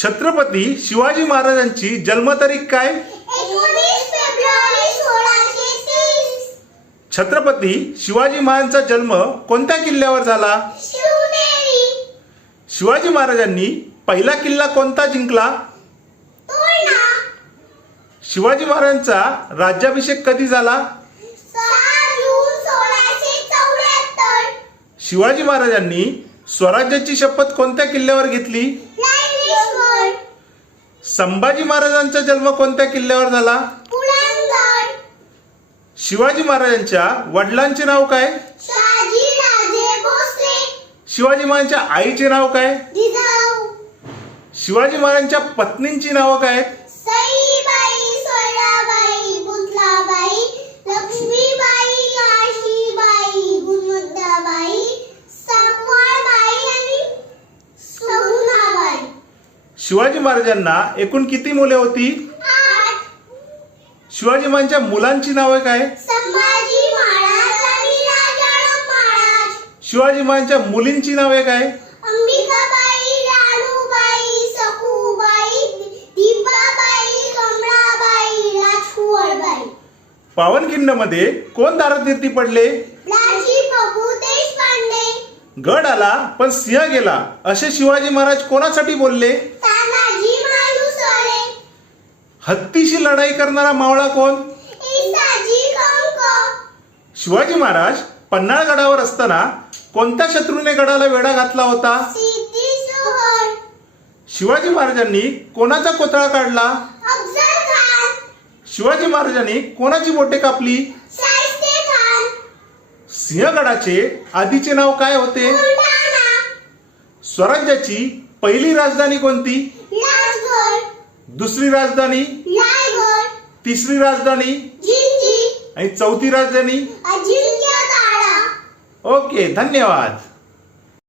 छत्रपती शिवाजी महाराजांची जन्मतारीख काय? छत्रपती शिवाजी महाराजांचा जन्म कोणत्या किल्ल्यावर झाला? शिवाजी महाराजांनी पहिला किल्ला कोणता जिंकला? शिवाजी महाराजांचा राज्याभिषेक कधी झाला? शिवाजी महाराजांनी स्वराज्याची शपथ कोणत्या किल्ल्यावर घेतली? संभाजी महाराजांचा जन्म कोणत्या किल्ल्यावर झाला? शिवाजी महाराजांच्या वडिलांचे नाव काय? शिवाजी महाराजांच्या आईचे नाव काय? शिवाजी महाराजांच्या पत्नींची नावं काय? शिवाजी महाराजांना एकूण किती मुले होती? शिवाजी महाराजांच्या मुलांची नावं काय? शिवाजी महाराजांच्या मुलींची नावे काय? राजकुवरबाई पावनखिंडमध्ये कोण दारातीर्थी पडले? गड आला पण सिंह गेला. असे शिवाजी महाराज कोणासाठी बोलले? हत्तीशी लढाई करणारा मावळा कोण? शिवाजी महाराज पन्हाळ गडावर असताना कोणत्या शत्रूने गडाला वेढा घातला होता? शिवाजी महाराजांनी कोणाचा कोथळा काढला? शिवाजी महाराजांनी कोणाची बोटे कापली? सिंहगडाचे आधीचे नाव काय होते? स्वराज्याची पहिली राजधानी कोणती? दुसरी राजधानी? तिसरी राजधानी? आणि चौथी राजधानी? ओके धन्यवाद.